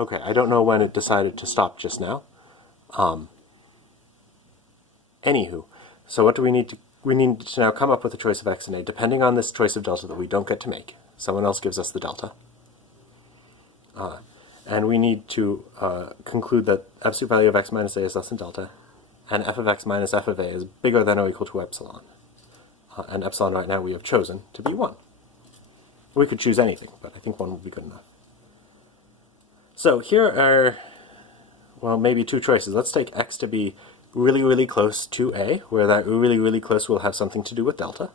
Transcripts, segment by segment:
Okay, I don't know when it decided to stop just now. Anywho, so what do we need to... We need to now come up with a choice of x and a, depending on this choice of delta that we don't get to make. Someone else gives us the delta. And we need to conclude that absolute value of x minus a is less than delta, and f of x minus f of a is bigger than or equal to epsilon. And epsilon right now we have chosen to be 1. We could choose anything, but I think 1 would be good enough. So here are, well, maybe two choices. Let's take x to be really, really close to a, where that really, really close will have something to do with delta.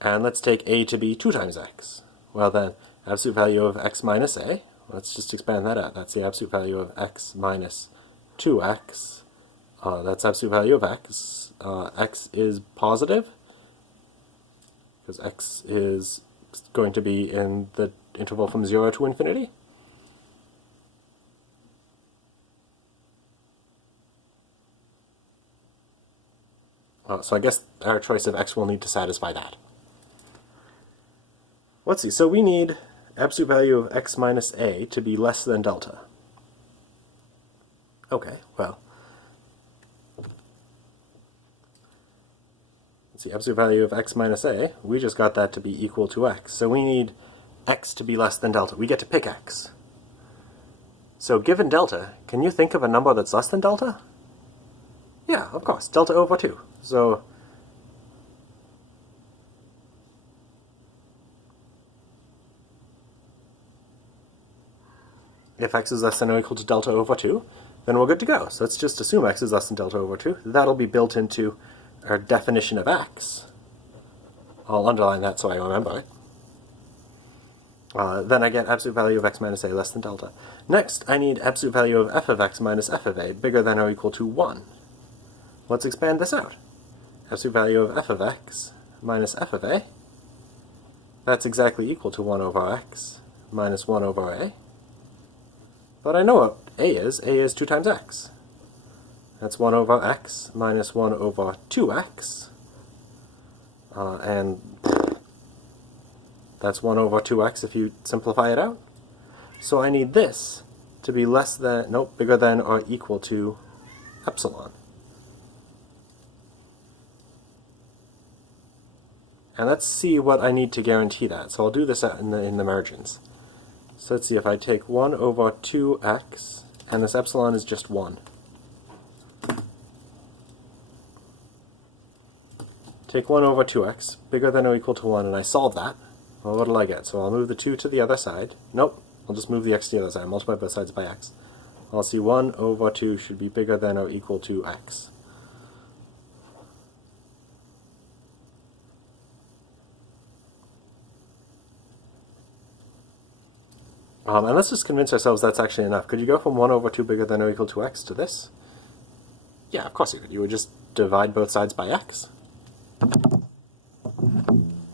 And let's take a to be 2 times x. Well then, absolute value of x minus a, let's just expand that out. That's the absolute value of x minus 2x. That's absolute value of x. X is positive, because x is going to be in the interval from 0 to infinity. So I guess our choice of x will need to satisfy that. Let's see, so we need absolute value of x minus a to be less than delta. Okay, well, let's see, absolute value of x minus a, we just got that to be equal to x. So we need x to be less than delta. We get to pick x. So given delta, can you think of a number that's less than delta? Yeah, of course, delta over 2. So if x is less than or equal to delta over 2, then we're good to go. So let's just assume x is less than delta over 2. That'll be built into our definition of x. I'll underline that so I remember it. Then I get absolute value of x minus a less than delta. Next, I need absolute value of f of x minus f of a bigger than or equal to 1. Let's expand this out. Absolute value of f of x minus f of a, that's exactly equal to 1 over x minus 1 over a. But I know what a is. A is 2 times x. That's 1 over x minus 1 over 2x. And that's 1 over 2x if you simplify it out. So I need this to be less than, nope, bigger than or equal to epsilon. And let's see what I need to guarantee that. So I'll do this in the margins. So let's see, if I take 1 over 2x, and this epsilon is just 1. Take 1 over 2x, bigger than or equal to 1, and I solve that. Well, what'll I get? So I'll move the 2 to the other side. Nope, I'll just move the x to the other side, multiply both sides by x. I'll see 1 over 2 should be bigger than or equal to x. And let's just convince ourselves that's actually enough. Could you go from 1 over 2 bigger than or equal to x to this? Yeah, of course you could. You would just divide both sides by x.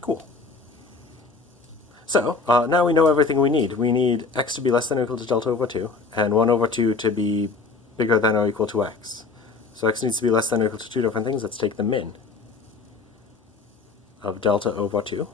Cool. So, now we know everything we need. We need x to be less than or equal to delta over 2, and 1 over 2 to be bigger than or equal to x. So x needs to be less than or equal to two different things. Let's take the min of delta over 2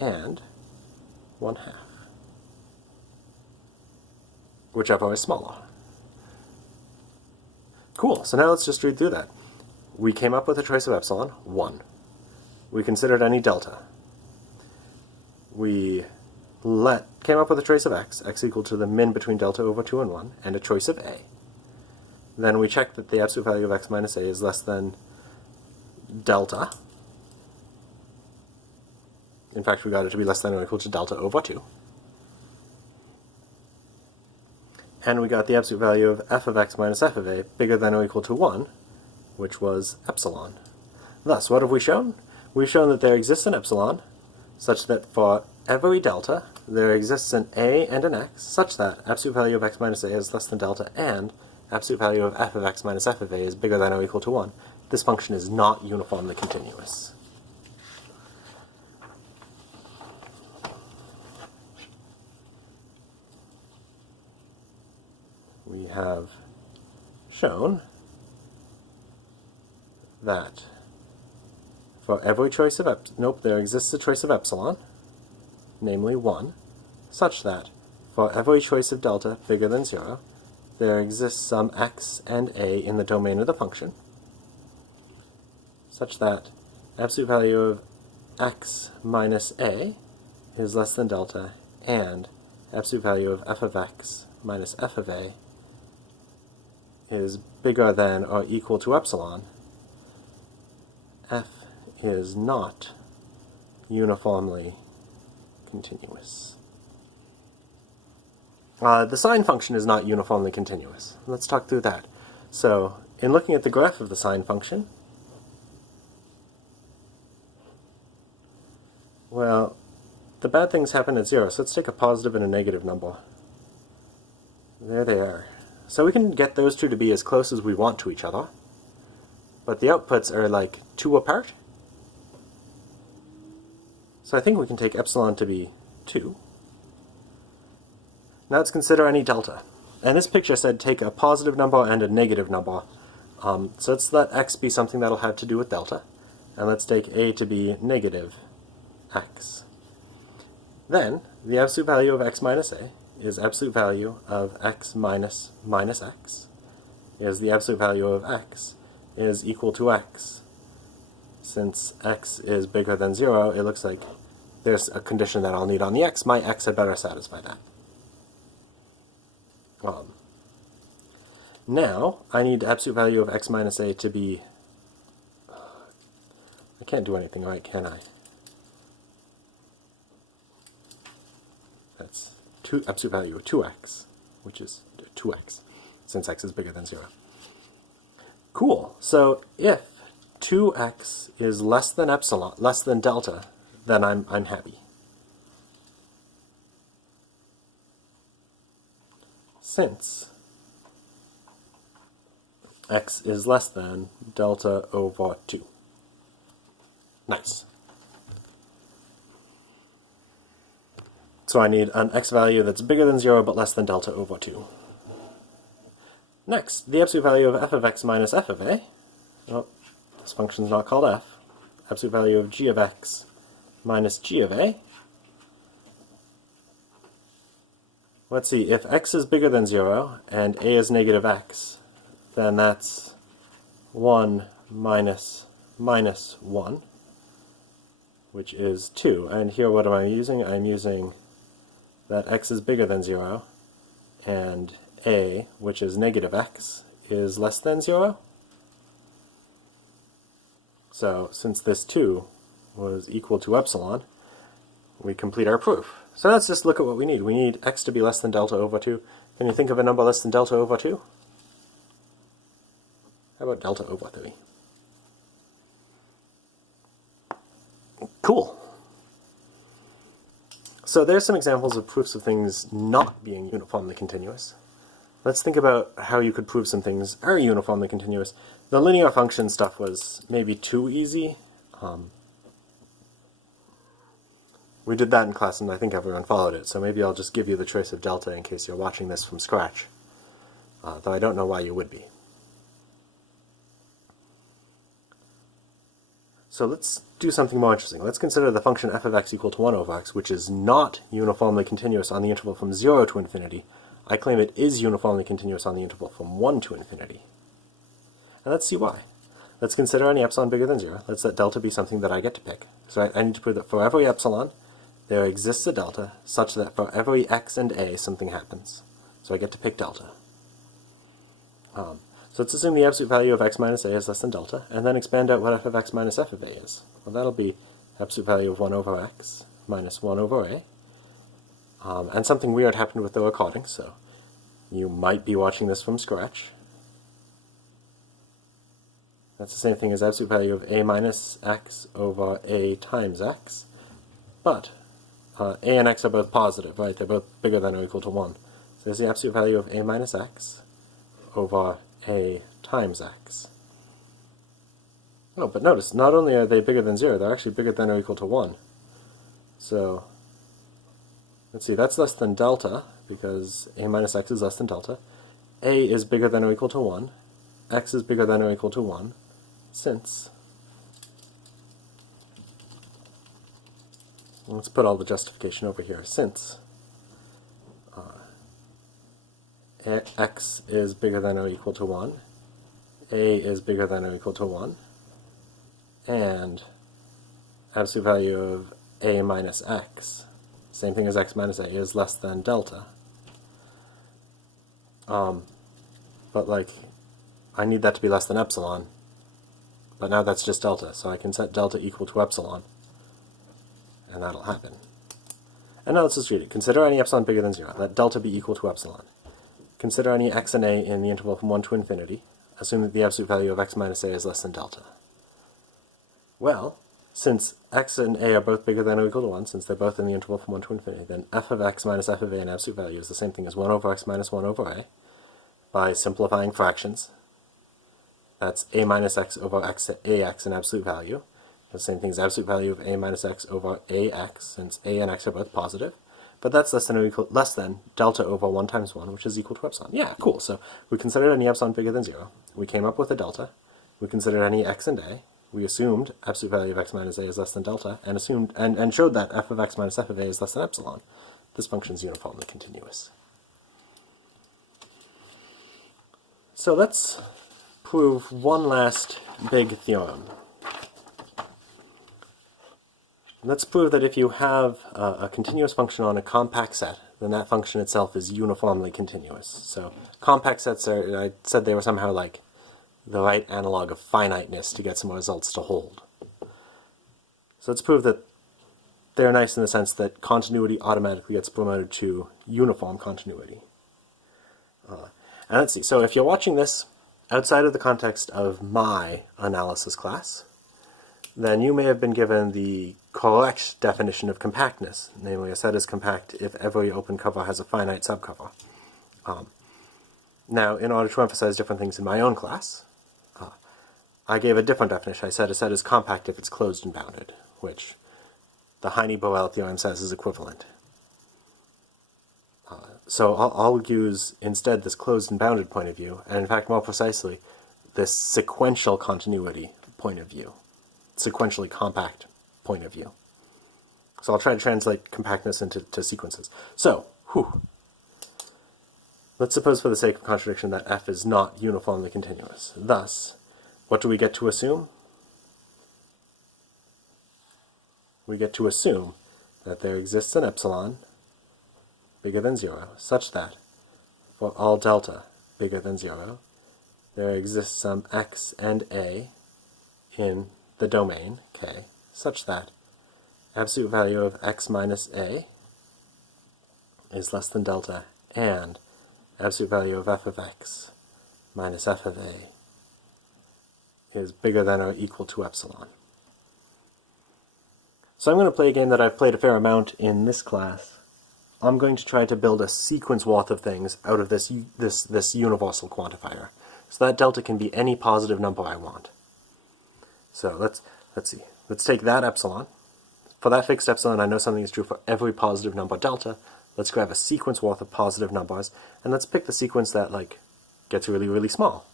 and 1/2. Whichever is smaller. Cool, so now let's just read through that. We came up with a choice of epsilon, 1. We considered any delta. We came up with a choice of x equal to the min between delta over 2 and 1, and a choice of a. Then we checked that the absolute value of x minus a is less than delta. In fact, we got it to be less than or equal to delta over 2. And we got the absolute value of f of x minus f of a bigger than or equal to 1, which was epsilon. Thus, what have we shown? We've shown that there exists an epsilon, such that for every delta, there exists an a and an x, such that absolute value of x minus a is less than delta, and absolute value of f of x minus f of a is bigger than or equal to 1. This function is not uniformly continuous. We have shown that for every choice of there exists a choice of epsilon, namely 1, such that for every choice of delta bigger than 0, there exists some x and a in the domain of the function, such that absolute value of x minus a is less than delta, and absolute value of f of x minus f of a is bigger than or equal to epsilon, f is not uniformly continuous. The sine function is not uniformly continuous. Let's talk through that. So, in looking at the graph of the sine function, well, the bad things happen at 0, so let's take a positive and a negative number. There they are. So we can get those two to be as close as we want to each other, but the outputs are like 2 apart. So I think we can take epsilon to be 2. Now let's consider any delta. And this picture said take a positive number and a negative number. So let's let x be something that'll have to do with delta. And let's take a to be negative x. Then, the absolute value of x minus a is absolute value of x minus x, is the absolute value of x is equal to x. Since x is bigger than 0, it looks like there's a condition that I'll need on the x. My x had better satisfy that. Now, I need absolute value of x minus a to be... I can't do anything right, can I? That's absolute value of 2x, which is 2x, since x is bigger than 0. Cool. So if 2x is less than epsilon, less than delta, then I'm happy. Since x is less than delta over 2. Nice. So I need an x value that's bigger than 0 but less than delta over 2. Next, the absolute value of f of x minus f of a. Oh, this function's not called f. Absolute value of g of x minus g of a. Let's see, if x is bigger than 0 and a is negative x, then that's 1 minus 1, which is 2. And here what am I using? I'm using that x is bigger than 0, and a, which is negative x, is less than 0. So since this 2 was equal to epsilon, we complete our proof. So let's just look at what we need. We need x to be less than delta over 2. Can you think of a number less than delta over 2? How about delta over 3? Cool. So there's some examples of proofs of things not being uniformly continuous. Let's think about how you could prove some things are uniformly continuous. The linear function stuff was maybe too easy. We did that in class and I think everyone followed it, so maybe I'll just give you the choice of delta in case you're watching this from scratch, though I don't know why you would be. So let's do something more interesting. Let's consider the function f of x equal to 1 over x, which is not uniformly continuous on the interval from 0 to infinity. I claim it is uniformly continuous on the interval from 1 to infinity. And let's see why. Let's consider any epsilon bigger than 0. Let's let delta be something that I get to pick. So I need to prove that for every epsilon, there exists a delta such that for every x and a, something happens. So I get to pick delta. So let's assume the absolute value of x minus a is less than delta, and then expand out what f of x minus f of a is. Well, that'll be absolute value of 1 over x minus 1 over a. And something weird happened with the recording, so you might be watching this from scratch. That's the same thing as absolute value of a minus x over a times x. But a and x are both positive, right? They're both bigger than or equal to 1. So there's the absolute value of a minus x over a times x. Oh, but notice, not only are they bigger than 0, they're actually bigger than or equal to 1. So, let's see, that's less than delta, because a minus x is less than delta. A is bigger than or equal to 1. X is bigger than or equal to 1, since... Let's put all the justification over here. Since x is bigger than or equal to 1, a is bigger than or equal to 1, and absolute value of a minus x, same thing as x minus a, is less than delta. But like, I need that to be less than epsilon, but now that's just delta, so I can set delta equal to epsilon, and that'll happen. And now let's just read it. Consider any epsilon bigger than 0. Let delta be equal to epsilon. Consider any x and a in the interval from 1 to infinity. Assume that the absolute value of x minus a is less than delta. Well, since x and a are both bigger than or equal to 1, since they're both in the interval from 1 to infinity, then f of x minus f of a in absolute value is the same thing as 1 over x minus 1 over a. By simplifying fractions, that's a minus x over ax in absolute value. The same thing as absolute value of a minus x over ax, since a and x are both positive. But that's less than delta over 1 times 1, which is equal to epsilon. Yeah, cool. So we considered any epsilon bigger than 0. We came up with a delta. We considered any x and a. We assumed absolute value of x minus a is less than delta, and assumed and showed that f of x minus f of a is less than epsilon. This function is uniformly continuous. So let's prove one last big theorem. Let's prove that if you have a continuous function on a compact set, then that function itself is uniformly continuous. So compact sets are, I said they were somehow like the right analog of finiteness to get some results to hold. So let's prove that they're nice in the sense that continuity automatically gets promoted to uniform continuity. And let's see, so if you're watching this outside of the context of my analysis class, then you may have been given the correct definition of compactness, namely a set is compact if every open cover has a finite subcover. Now, in order to emphasize different things in my own class, I gave a different definition. I said a set is compact if it's closed and bounded, which the Heine-Borel theorem says is equivalent. So I'll use instead this closed and bounded point of view, and in fact more precisely, this sequential continuity point of view, sequentially compact point of view. So I'll try to translate compactness into sequences. So, let's suppose for the sake of contradiction that f is not uniformly continuous. Thus, what do we get to assume? We get to assume that there exists an epsilon bigger than 0, such that for all delta bigger than 0, there exists some x and a in the domain K, such that absolute value of x minus a is less than delta, and absolute value of f of x minus f of a is bigger than or equal to epsilon. So I'm going to play a game that I've played a fair amount in this class. I'm going to try to build a sequence worth of things out of this universal quantifier. So that delta can be any positive number I want. So let's see. Let's take that epsilon. For that fixed epsilon, I know something is true for every positive number delta. Let's grab a sequence worth of positive numbers, and let's pick the sequence that like gets really, really small.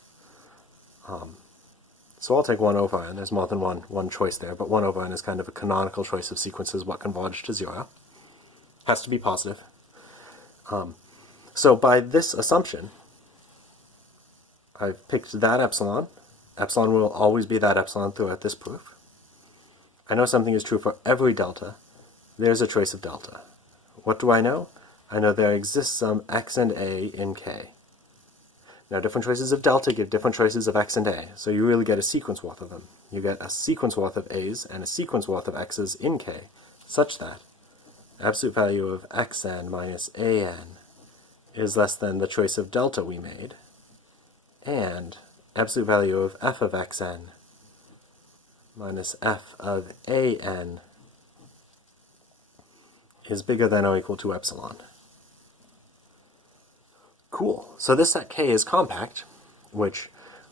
So I'll take 1 over n. There's more than one choice there, but 1 over n is kind of a canonical choice of sequences what converge to 0. Has to be positive. So by this assumption, I've picked that epsilon. Epsilon will always be that epsilon throughout this proof. I know something is true for every delta. There's a trace of delta. What do I know? I know there exists some x and a in K. Now different choices of delta give different choices of x and a, so you really get a sequence worth of them. You get a sequence worth of a's and a sequence worth of x's in K, such that absolute value of xn minus an is less than the choice of delta we made, and absolute value of f of xn minus f of an is bigger than or equal to epsilon. Cool. So this set K is compact, which,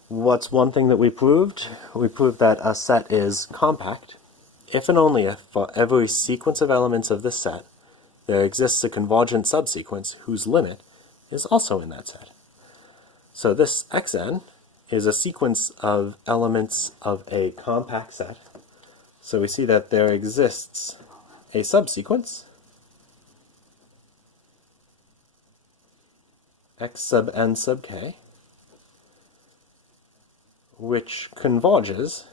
what's one thing that we proved? We proved that a set is compact if and only if, for every sequence of elements of this set, there exists a convergent subsequence whose limit is also in that set. So this xn is a sequence of elements of a compact set. So we see that there exists a subsequence x sub n sub k, which converges,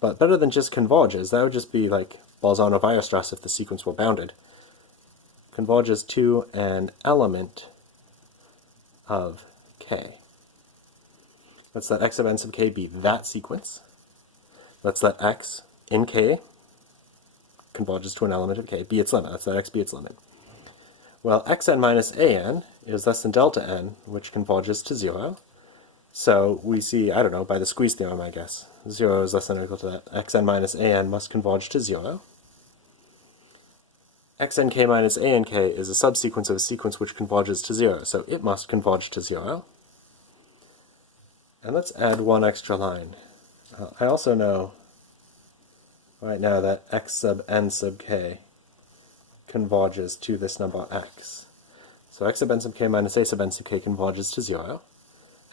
but better than just converges, that would just be like Bolzano-Weierstrass if the sequence were bounded, converges to an element of k. Let's let x sub n sub k be that sequence. Let's let x in k converges to an element of k, be its limit. Let's let x be its limit. Well, xn minus an is less than delta n, which converges to 0. So we see, I don't know, by the squeeze theorem, I guess, 0 is less than or equal to that. Xn minus an must converge to 0. Xnk minus ank is a subsequence of a sequence which converges to 0, so it must converge to 0. And let's add one extra line. I also know right now that x sub n sub k converges to this number x. So x sub n sub k minus a sub n sub k converges to 0,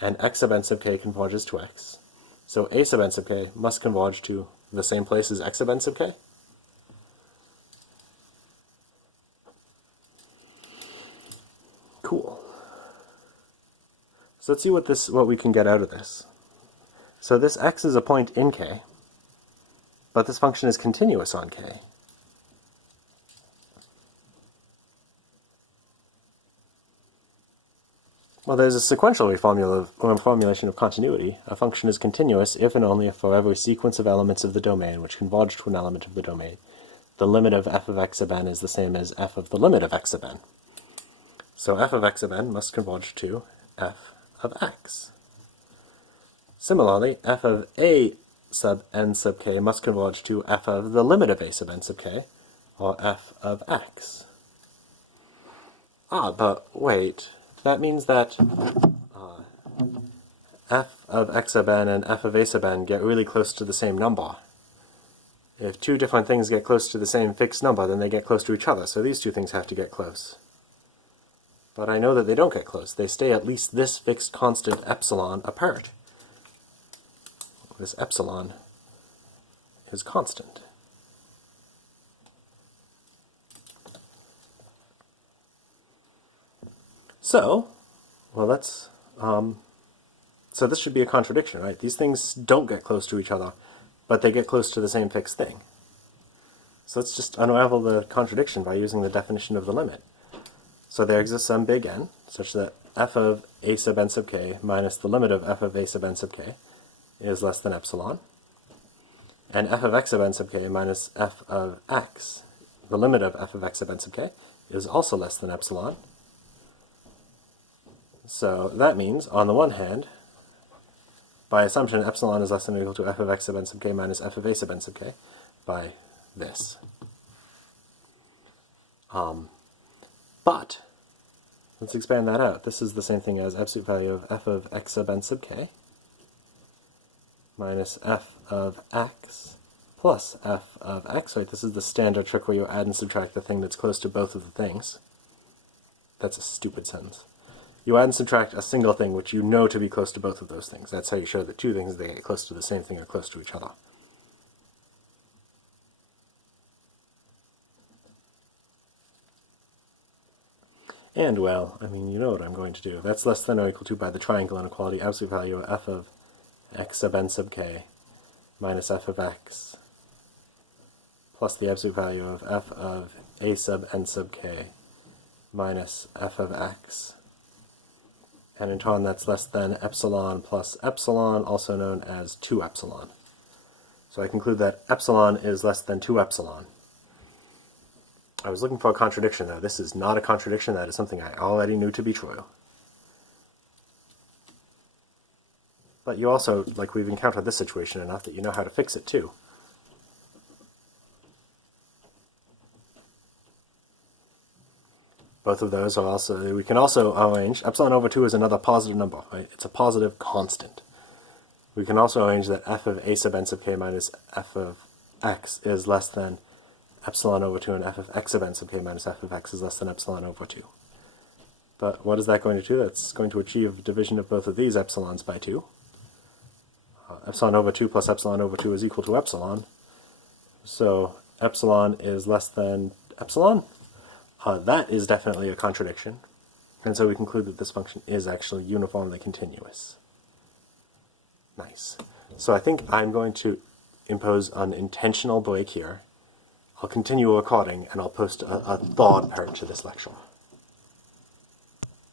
and x sub n sub k converges to x. So a sub n sub k must converge to the same place as x sub n sub k. Cool. So let's see what we can get out of this. So this x is a point in k, but this function is continuous on k. Well, there's a sequential formulation of continuity. A function is continuous if and only if for every sequence of elements of the domain which converge to an element of the domain, the limit of f of x sub n is the same as f of the limit of x sub n. So f of x sub n must converge to f of x. Similarly, f of a sub n sub k must converge to f of the limit of a sub n sub k, or f of x. But wait. That means that f of x sub n and f of a sub n get really close to the same number. If two different things get close to the same fixed number, then they get close to each other, so these two things have to get close. But I know that they don't get close. They stay at least this fixed constant epsilon apart. This epsilon is constant. So, well, so this should be a contradiction, right? These things don't get close to each other, but they get close to the same fixed thing. So let's just unravel the contradiction by using the definition of the limit. So there exists some big N, such that f of a sub n sub k minus the limit of f of a sub n sub k is less than epsilon, and f of x sub n sub k minus f of x, the limit of f of x sub n sub k, is also less than epsilon. So that means, on the one hand, by assumption, epsilon is less than or equal to f of x sub n sub k minus f of a sub n sub k, by this. But, let's expand that out. This is the same thing as absolute value of f of x sub n sub k minus f of x plus f of x. Right, this is the standard trick where you add and subtract the thing that's close to both of the things. That's a stupid sentence. You add and subtract a single thing which you know to be close to both of those things. That's how you show that two things that get close to the same thing are close to each other. And, well, I mean, you know what I'm going to do. That's less than or equal to, by the triangle inequality, absolute value of f of x sub n sub k minus f of x plus the absolute value of f of a sub n sub k minus f of x. And in turn, that's less than epsilon plus epsilon, also known as 2 epsilon. So I conclude that epsilon is less than 2 epsilon. I was looking for a contradiction, though. This is not a contradiction. That is something I already knew to be true. But you also, like, we've encountered this situation enough that you know how to fix it, too. Both of those are also, we can also arrange, epsilon over 2 is another positive number, right? It's a positive constant. We can also arrange that f of a sub n sub k minus f of x is less than epsilon over 2, and f of x sub n sub k minus f of x is less than epsilon over 2. But what is that going to do? That's going to achieve division of both of these epsilons by 2. Epsilon over 2 plus epsilon over 2 is equal to epsilon. So epsilon is less than epsilon. That is definitely a contradiction. And so we conclude that this function is actually uniformly continuous. Nice. So I think I'm going to impose an intentional break here. I'll continue recording, and I'll post a thawed part to this lecture.